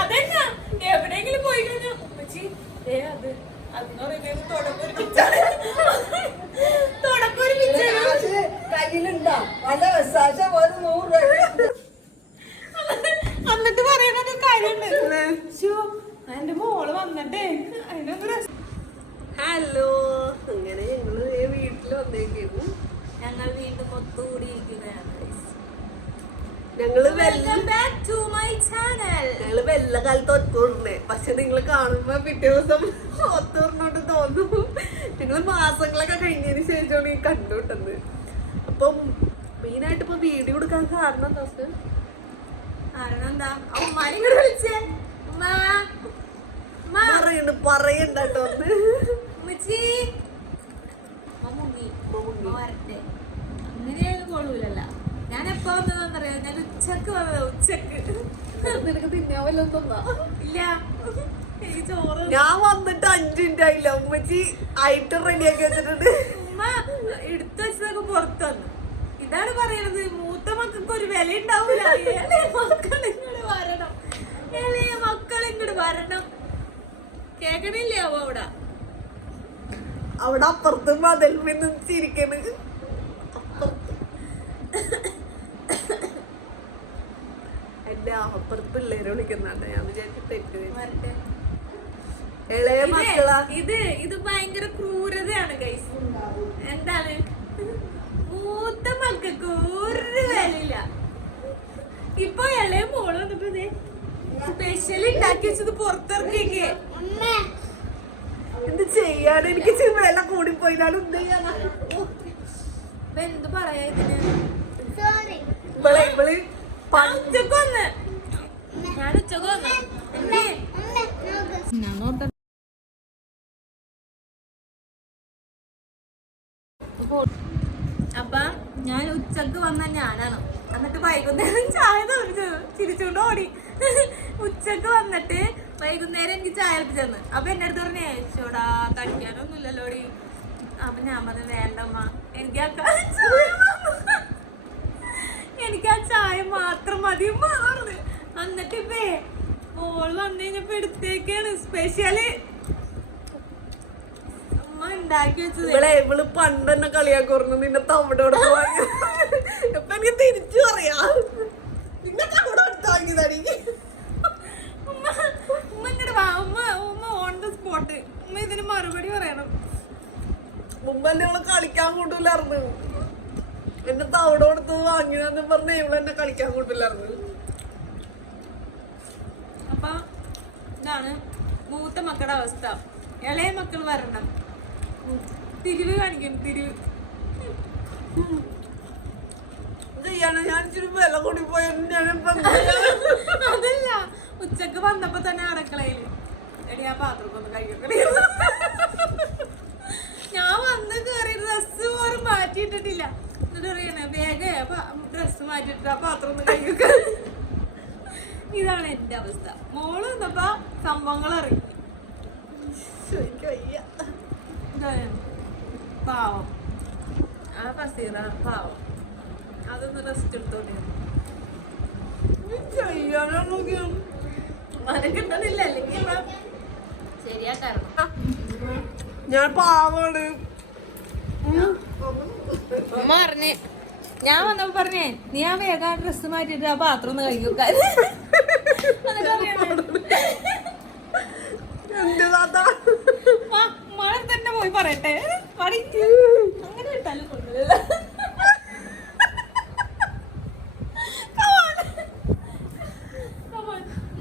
അതെന്നാ. എവിടെയെങ്കിലും പോയി കഴിഞ്ഞാ ഉമ്മച്ചി ദേ അത്. അതെന്ന് പറയുന്നത് തുടക്കം ഒരു പിച്ചാണ് തുടക്കം പിച്ചാണ് കാശ് കയ്യിലുണ്ടോ? വല്ല മെസ്സാജ ഒരു നൂറ് രൂപ എന്നിട്ട് പറയുന്നത് കാര്യമുണ്ട്. ശോ, എന്റെ മോൾ വന്നിട്ടേ അതിനൊന്ന് ഹലോ അങ്ങനെ ഞങ്ങൾ വീട്ടിൽ വന്നേക്കുന്നു. ഞങ്ങൾ വീണ്ടും ഒത്തുകൂടിയിരിക്കുകയാണ് ഞങ്ങൾ ഞങ്ങൾ വെല്ല കാലത്ത് ഒത്തുകൂടണേ പക്ഷെ നിങ്ങൾ കാണുമ്പോ പിറ്റേ ദിവസം ഒത്തുകൂടണോട്ട് തോന്നും. ഞങ്ങൾ മാസങ്ങളൊക്കെ കഴിഞ്ഞതിന് ശേഷമാണ് ഈ കണ്ടുവിട്ടത് അപ്പം മെയിനായിട്ട് ഇപ്പൊ വീഡിയോ കൊടുക്കാൻ കാരണം എന്താ കാരണം എന്താ? ഉമ്മാനെ വിളിച്ചേ. ഉമ്മാ. പറയണ്ട് പറയണ്ട ഒന്ന് ഉമ്മച്ചി. മുങ്ങി. മുങ്ങി. ഉച്ചയ്ക്ക് വന്നത് ഉച്ചയ്ക്ക്. നിനക്ക് തിന്നാൻ വല്ലതും തന്നാ? ഇല്ല. എനിക്ക് ചോറ് ഞാൻ വന്നിട്ട് അഞ്ചു മിനിറ്റ് ആയില്ല. ഉമ്മച്ചി ഐറ്റം റെഡിയാക്കി വെച്ചിട്ടുണ്ട്. ഉമ്മ എടുത്തു വെച്ചതൊക്കെ പുറത്തു വന്നു. ഇതാണ് പറയണത്. മൂത്ത മക്കൾക്ക് ഒരു വില ഉണ്ടാവൂല. ഇളയ മക്കൾ ഇങ്ങോട്ട് വരണം. ഇളയ മക്കൾ ഇങ്ങോട്ട് വരണം. കേക്കണില്ലേ അവ അവിടെ? അവിടെ അപ്പുറത്തും മതൽ നിന്ന് ചിരിക്കണ് അപ്പുറത്ത് എന്റെ അപ്പുറത്ത് പിള്ളേരെ വിളിക്കുന്നുണ്ട് ഞാൻ വിചാരിച്ചു തെറ്റ് വരട്ടെ ഇളയ ഇത് മക്കളാ. ഇത് ഇത് ഭയങ്കര ക്രൂരതയാണ് ഗൈസ് എന്താണ്? മൂത്ത മക്കൾക്ക് ഒരു വിലയില്ല. ഇപ്പൊ ഇളയ മോൾ വന്നിട്ട് സ്പെഷ്യൽ ഉണ്ടാക്കി വെച്ചത് പുറത്തിറക്കിയൊക്കെ. എന്ത് ചെയ്യാൻ എനിക്ക് ഇച്ചിരി കൂടി കൂടിപ്പോയില്ലാലും എന്ത് ചെയ്യാനാ എന്ത് പറയാ ഇതിന്? ഇവളെ ഇവൾ വന്ന് ഞാൻ അപ്പൊ ഞാൻ ഉച്ചയ്ക്ക് വന്ന ഞാനാണ്. എന്നിട്ട് വൈകുന്നേരം ചായ തോന്നിച്ചു ചിരിച്ചുകൊണ്ട് ഓടി. ഉച്ചയ്ക്ക് വന്നിട്ട് വൈകുന്നേരം എനിക്ക് ചായ എടുപ്പിച്ചെന്ന് അപ്പൊ എന്റെ അടുത്ത് പറഞ്ഞേ ചോടാ കഴിക്കാനൊന്നും ഇല്ലല്ലോടി അപ്പൊ ഞാൻ പറഞ്ഞു വേണ്ടമ്മ എനിക്ക് ആ എനിക്ക് ആ ചായ മാത്രം മതി പറഞ്ഞു. എന്നിട്ട് ഇപ്പേ മോൾ വന്നു കഴിഞ്ഞപ്പോ എടുത്തേക്കാണ്. സ്പെഷ്യൽ ഇവളെ ഇവൾ പണ്ട് തന്നെ കളിയാക്കുറന്നു നിന്നെ തവിടെ ഇപ്പൊ എനിക്ക് തിരിച്ചു പറയാ. നിന്നെ തവിടെ എടുത്ത് ഉമ്മ ഉമ്മ വാ. ഉമ്മ ഉമ്മ ഓൺ ദ സ്പോട്ട് ഉമ്മ ഇതിന് മറുപടി പറയണം. മുമ്പല്ലേ ഇവൾ കളിക്കാൻ കൂട്ടില്ലായിരുന്നു എന്നെ തവിടെ കൊടുത്ത് വാങ്ങിയതെന്ന് പറഞ്ഞ ഇവളെന്നെ കളിക്കാൻ കൂട്ടില്ലായിരുന്നു അപ്പൊ ഇതാണ് മൂത്ത മക്കളുടെ അവസ്ഥ. ഇളയ മക്കൾ വരണം. തിരിവ് കാണിക്കും തിരിവ്. ഞാൻ ഇച്ചിരി വില കൂടി പോയ? അതല്ല ഉച്ചയ്ക്ക് വന്നപ്പോ തന്നെ അടക്കളയിൽ. എടി ആ പാത്രം ഒന്ന് കഴിക്കട്ടെ ഞാൻ വന്ന് കയറി ഡ്രസ് പോലും മാറ്റിയിട്ടിട്ടില്ല. എന്നിട്ട് പറയണേ വേഗം ഡ്രസ് മാറ്റിയിട്ട് ആ പാത്രം ഒന്ന് കഴിക്കുക. ഇതാണ് എന്റെ അവസ്ഥ. മോൾ വന്നപ്പോ സംഭവങ്ങൾ. ഇതാണ് പാവം. ആ ഫസീറ പാവം. അതൊന്ന് റെസ്റ്റ് എടുത്തോണ്ടി. ചെയ്യാനാ അല്ലെങ്കിൽ ഞാൻ പാവാണ്. ഉമ്മ പറഞ്ഞ്. ഞാൻ വന്നപ്പോ പറഞ്ഞേ നീ ആ വേഗം ഡ്രസ്സ് മാറ്റിട്ട് ആ പാത്രം ഒന്ന് കഴിക്കുക എന്ത് താത്ത മഴ തന്നെ പോയി പറയട്ടെ?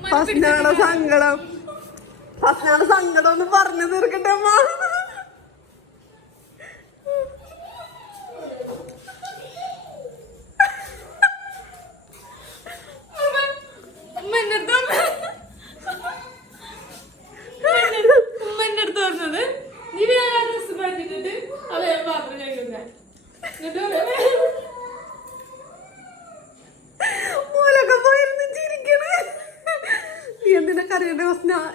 ഫസ്റ്റ് അങ്ങനെ സങ്കടം. ഫസ്റ്റ് സങ്കടം ഒന്ന് പറഞ്ഞു തീർക്കട്ടെ അമ്മ ഉമ്മ എന്റെ അടുത്ത് പറഞ്ഞത് ഉമ്മ എന്റെ അടുത്ത് പറഞ്ഞത് നീ വേറെ ഡ്രസ് മാറ്റിട്ടിട്ട് അത് ഞാൻ പാത്രം കഴിക്കുന്ന എന്നിട്ട് പറയാ, മൂലൊക്കെ പോയിരുന്ന് ചിരിക്കണ് നീ എന്തിനാ കറിയുടെ ഫസ്ന എനിക്ക് ഏറ്റവും വില കിട്ടിയോളൂ അതെന്താ ചിരി വന്നിട്ട് കണ്ണിക്കാൻ നോക്കാം. അമ്മ. എന്നിട്ട് പറഞ്ഞേ, അത്.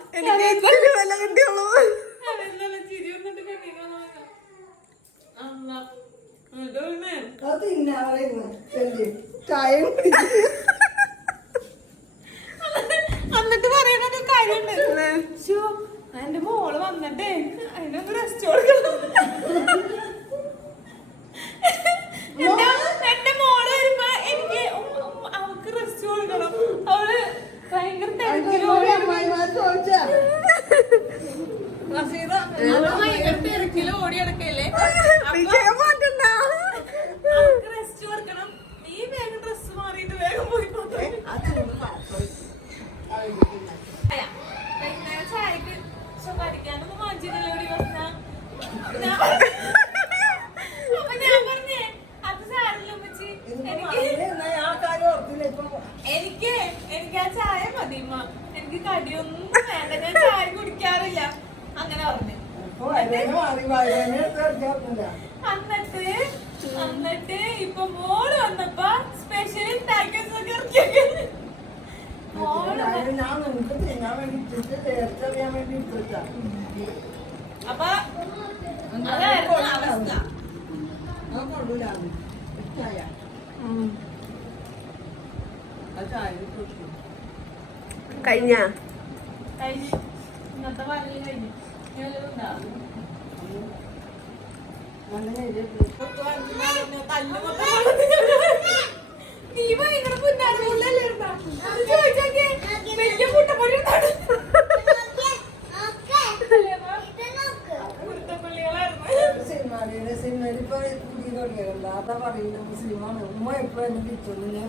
തിന്നാ എനിക്ക് ചെല്ലി ചായ? കുടിച്ച്. എന്നിട്ട് പറയുന്നത് കാര്യമുണ്ട്. എന്റെ മോൾ വന്നിട്ടേ അതിനൊന്ന് റെസ്റ്റ് കൊടുക്കണം. എന്റെ- മോൾ? വരുമ്പോ എനിക്ക് അവക്ക് റെസ്റ്റ് കൊടുക്കണം. അവൾ ഭയങ്കര അത് തിരക്കിൽ ഒരു ഓടി അമ്മായിമാര് ചോദിച്ചാ? നസീറ, അവൾ ഭയങ്കര തിരക്കിൽ ഓടി നടക്കല്ലേ വിജയം മാറ്റണ്ട അവൾക്ക് റെസ്റ്റ് കൊടുക്കണം നീ വേഗം ഡ്രസ് മാറിയിട്ട് വേഗം പോയി നോക്കാം അത് ഒന്ന് പാത്രം. അത് ഇരിക്കുന്ന. അല്ല, വൈകുന്നേരം ചായക്ക് പഠിക്കാനൊന്നും വാങ്ങിച്ചില്ലല്ലോ ഇവിടെ വന്ന. ഞാൻ- അപ്പൊ ഞാൻ പറഞ്ഞേ, അത് സാരമില്ല ഉമ്മച്ചി. ഇതിപ്പോ എനിക്ക് എനിക്ക് ആ ചായ മതി. എനിക്ക് കടിയൊന്നും വേണ്ട. ഞാൻ ചായ കുടിക്കാറില്ല. അങ്ങനെ പറഞ്ഞു. അന്നിട്ട് അന്നിട്ട് ഇപ്പൊ മോൾ വന്നപ്പോ സ്പെഷ്യൽ. അപ്പൊ അതായിരുന്നു അവസ്ഥ. ചായ. കഴിഞ്ഞ? നീ ഭയങ്കര പുന്നാരമുള്ളല്ലേ. വലിയ. സിനിമയുടെ സിനിമയിൽ ഇപ്പൊ പുതിയ തുടങ്ങിയതല്ല. അതാ പറയുന്നത്. മുസ്ലിമാണ് ഉമ്മ എപ്പോഴും എന്നെ തിരിച്ചു ഞാൻ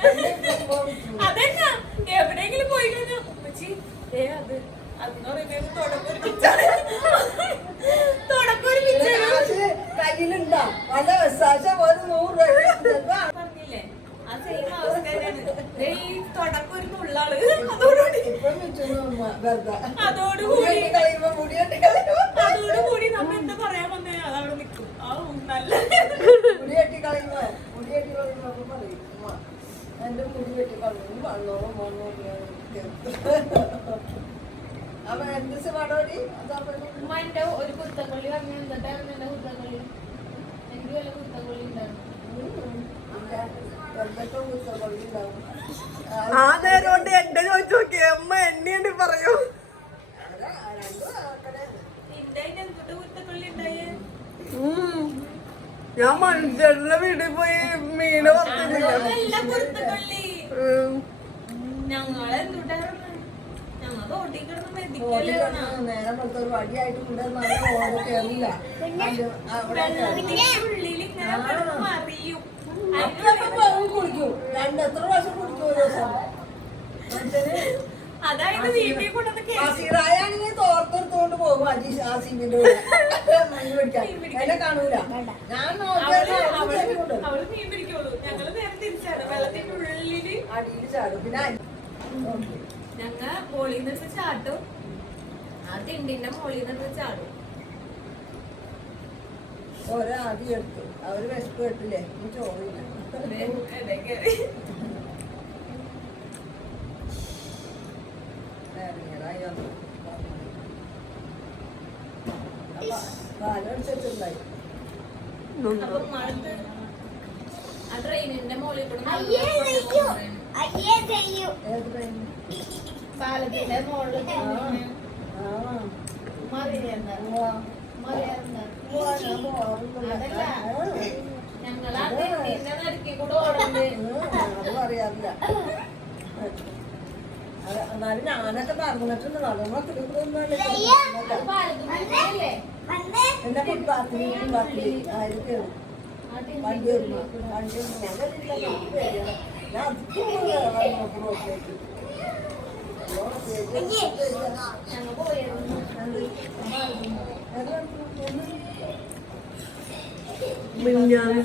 അതന്നെ ശ്രീയ നാസിം. അതന്നെ എവിടെയെങ്കിലും പോയി കഴിഞ്ഞാൽ ഉമ്മച്ചി ദേ അത് അതെന്ന് പറയുന്നത് തുടക്കം ഒരു പിച്ചാണ്. തുടക്കം ഒരു പിച്ചാണ്. കയ്യിലുണ്ടാ. വല്ല വിശ്വാസ ഒരു നൂറ് രൂപ പറഞ്ഞില്ലേ? ആ സെയിം അവസ്ഥ തന്നെയാണ്. ദേ ഈ തുടക്കം ഒരു നുള്ളാണ് അതോടുകൂടി അതോടുകൂടി നമ്മ എന്താ പറയാൻ വന്നേ? അതവിടെ നിൽക്കും ആ നല്ല മുടിയെട്ടി കളയുമ്പോ മുടിയെട്ടി കളയുമ്പോ അപ്പൊ പറയും ഉമ്മ എന്റെ മുടി വെട്ടി പറഞ്ഞു വണ്ണോളം വണ്ണോളം അപ്പൊ എന്ത് അതാ ഉമ്മ എന്റെ ഒരു കുത്തക്കൊള്ളി പറഞ്ഞു എന്നിട്ടായിരുന്നു എന്റെ കുത്തക്കൊള്ളി എനിക്ക് വല്ല കുത്തക്കൊള്ളി പുസ്തകങ്ങളുണ്ടാവും ആ നേരം കൊണ്ട് എന്റെ ചോദിച്ചു നോക്കിയേ അമ്മ എന്നെയാണ് പറയൂ നിന്റെ അതിന് എന്തുകൊണ്ട് കുത്തക്കൊള്ളി ഉണ്ടായേ ഉം. ഞാൻ മനുഷ്യരുടെ വീട്ടിൽ പോയി മീന് അതായത് വീട്ടിൽ കൊണ്ടുവന്ന് കേസ് ആസിറായാണെങ്കിൽ തോർത്തെടുത്തോണ്ട് പോകും അജീഷ് ആസിമിന്റെ കൂടെ മീൻ പിടിക്കാൻ എന്നെ കാണൂല ഞാൻ അവൾ മീൻ പിടിക്കുള്ളൂ ഞങ്ങൾ നേരെ തിരിച്ചാണ് വെള്ളത്തിന്റെ ഉള്ളിൽ ചാടും പിന്നെ ഞങ്ങ മോളിൽ നിന്ന് ചാട്ടും ആ തിണ്ടിന്റെ മോളിൽ നിന്ന് ചാടും ആദ്യം എടുത്തു. അവർ വിശപ്പ് കേട്ടില്ലേ? ഈ ചോറില്ല. ഇറങ്ങിയതായി വന്നു ആ ട്രെയിനിന്റെ മോളിൽ കൂടെ ഓടണ്ട്? അറിയാറില്ല. എന്നാലും ഞാനൊക്കെ പാലത്തിന്റെ അല്ലേ എന്റെ ഫുട്പാത്തിൽ ഫുട്പാത്തിൽ ആയിരം കയറും ആ വണ്ടി വരുമ്പോ. വണ്ടി ഞാൻ അതിക്കും കയറാൻ നോക്കും റോഡിലേക്ക്. അയ്യേ. ഞങ്ങൾ പോയിരുന്നു? മിഞ്ഞാന്ന്.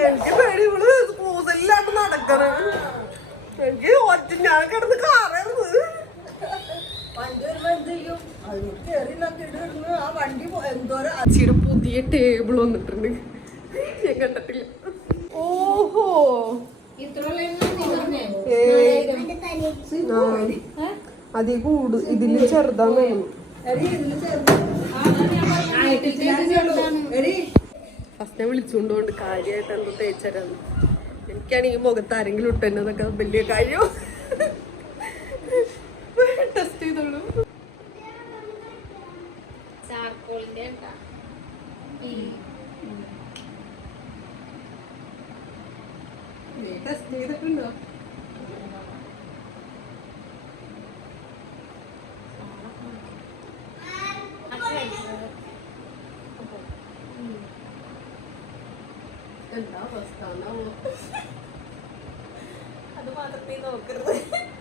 എനിക്ക് പേടി. ഇവൾ കൂസലില്ലാണ്ട് നടക്കണ. എനിക്ക് ഒറ്റ ഞാൻ കിടന്ന് കാറുന്നത് വണ്ടി വരുമ്പോ എന്ത് ചെയ്യും അതിൽ കയറി ഇരുന്ന് ആ വണ്ടി പോ- എന്തോരം പുതിയ ടേബിൾ വന്നിട്ടുണ്ട്. ഞാൻ കണ്ടിട്ടില്ല. അതി കൂടു ഇതിൽ ചെറുതാണ്. ഫസ്റ്റ് ഞാൻ വിളിച്ചുകൊണ്ടുകൊണ്ട് കാര്യമായിട്ട് എന്തോ തേച്ചരാന്ന്. എനിക്കാണെങ്കിൽ മുഖത്ത് ആരെങ്കിലും ഇട്ടെന്നതൊക്കെ വലിയ കാര്യം. അത് മാത്രമേ നോക്കരുത്.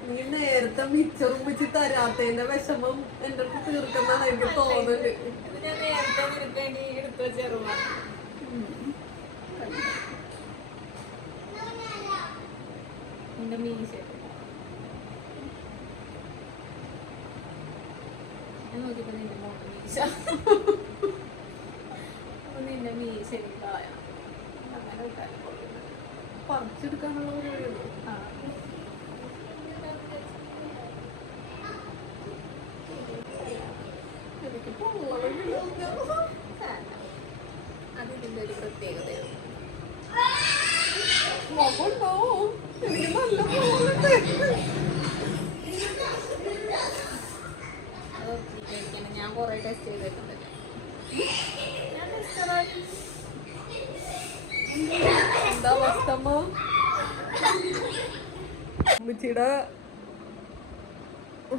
നീ നേരത്തെ മിച്ചറും വെച്ച് തരാത്തതിന്റെ വിഷമം എന്റെ അടുത്ത് തീർക്കുന്നതാണ് എനിക്ക് തോന്നുന്നത്. ഞാൻ നേരത്തെ നിനക്ക് വേണ്ടി എടുത്തു വെച്ചേറുവാ നിന്റെ മീശ. ഞാൻ നോക്കിയപ്പോ നിന്റെ മീശ. അപ്പൊ നിന്റെ മീശ. പറിച്ചെടുക്കാനുള്ള പരിപാടിയാണ്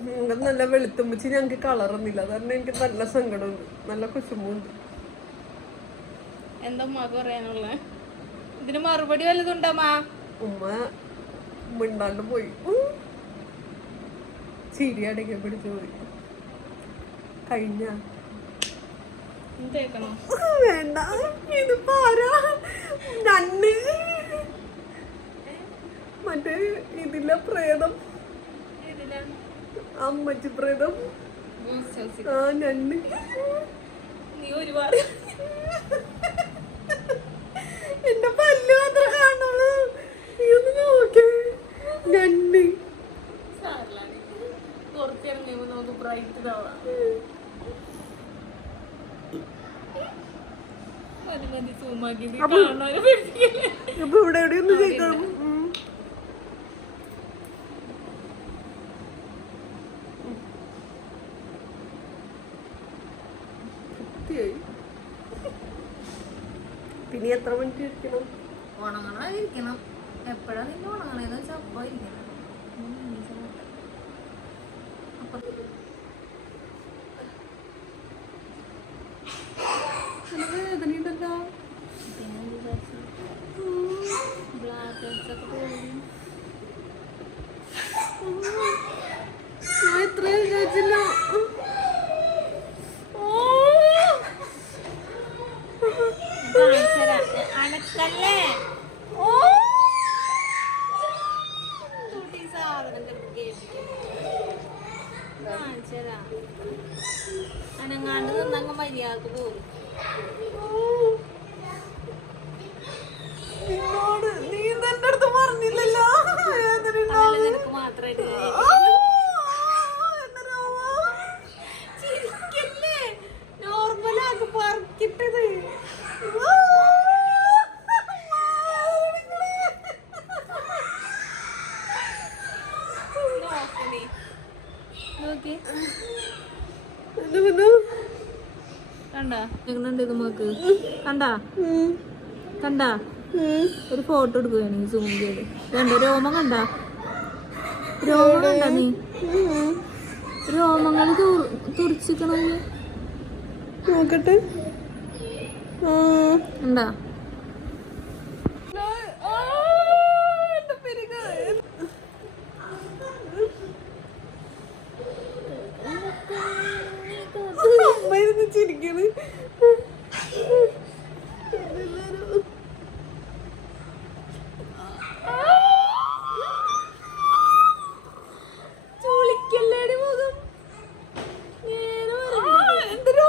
മുഖം നല്ല വെളുത്തുമ്മച്ചി ഞങ്ങക്ക് കളറൊന്നുമില്ല അതുകൊണ്ട് എനിക്ക് നല്ല സങ്കടമുണ്ട്. നല്ല കുശുമുണ്ട് എന്താ ഉമ്മ പറയാനുള്ള? ഇതിന് മറുപടി വല്ലതുണ്ടമ്മാ ഉമ്മ? മിണ്ടാണ്ട് പോയി. ചിരി അടയ്ക്ക പിടിച്ചു പോയി. കഴിഞ്ഞ. വേണ്ട. ഇത് പാരാ നന്ന് മറ്റേ ഇതിലെ പ്രേതം. അമ്മച്ചി പ്രേതം. ആ നന്ന് നീ ഒരുപാട്. എന്റെ പല്ല് മാത്രം കാണുള്ളൂ. നീ ഒന്ന് നോക്കേ. നമുക്ക് ബ്രൈറ്റ് ഇതാവാം. മതി മതി സൂമാക്കി ഇവിടെ എവിടെയൊന്നും ചെയ്യണം പിന്നെ എത്ര മിനിറ്റ് ഇരിക്കണം ഉണങ്ങണായിരിക്കണം എപ്പോഴാ നിന്നെ ഉണങ്ങണേന്ന് വെച്ചാൽ അപ്പൊ ഇരിക്കണം. അപ്പൊ വേദനയുണ്ടല്ലോ പിന്നെ വിചാരിച്ചു ഒക്കെ പോയി ഞാൻ ഇത്രയും വിചാരിച്ചില്ല കാണിച്ചുതരാം അനക്കല്ലേ? അനങ്ങാണ്ട് നിന്നങ്ങ് മര്യാദയ്ക്ക് പോകും നിന്നോട് നീ ഇതെന്റെ അടുത്ത് പറഞ്ഞില്ലല്ലോ വേദനയുണ്ടോ? അതല്ല നിനക്ക് മാത്രമായിട്ട് ആ, എന്നതാവോ? ചിരിക്കല്ലേ നോർമലാക്ക് പറക്കിട്ടത് ആ, നോക്കണേ നോക്കി ഇത് പിന്നെ, കണ്ടാ എങ്ങനെയുണ്ട് ഇത് നമുക്ക് കണ്ടാ? കണ്ടാ? ഒരു ഫോട്ടോ എടുക്കുകയാണെങ്കിൽ സൂം ചെയ്ത്? കണ്ടോ രോമം കണ്ട? രോമം കണ്ട നീ? രോമങ്ങൾ തുറിച്ചിക്കണ നോക്കട്ടെ. ആ. കണ്ടാ ആ, എന്റെ പെരുക. അമ്മ ഇരുന്ന് ചിരിക്കണ് ചുളിക്കല്ലേടി മുഖം എന്തരോ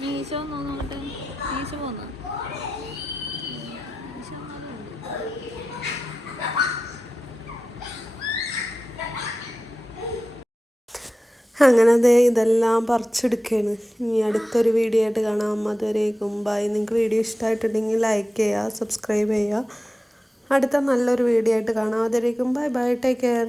മീശ വന്നോ നോക്കട്ടെ മീശ പോന്ന മീശ വന്നാലോ അങ്ങനെ അതെ ഇതെല്ലാം പറിച്ചെടുക്കുകയാണ് ഇനി അടുത്തൊരു വീഡിയോ ആയിട്ട് കാണാം. അതുവരേക്കും ബൈ നിങ്ങൾക്ക് വീഡിയോ ഇഷ്ടമായിട്ടുണ്ടെങ്കിൽ ലൈക്ക് ചെയ്യുക സബ്സ്ക്രൈബ് ചെയ്യുക. അടുത്ത നല്ലൊരു വീഡിയോ ആയിട്ട് കാണാം. അതുവരേക്കും ബൈ ബൈ ടേക്ക് കെയർ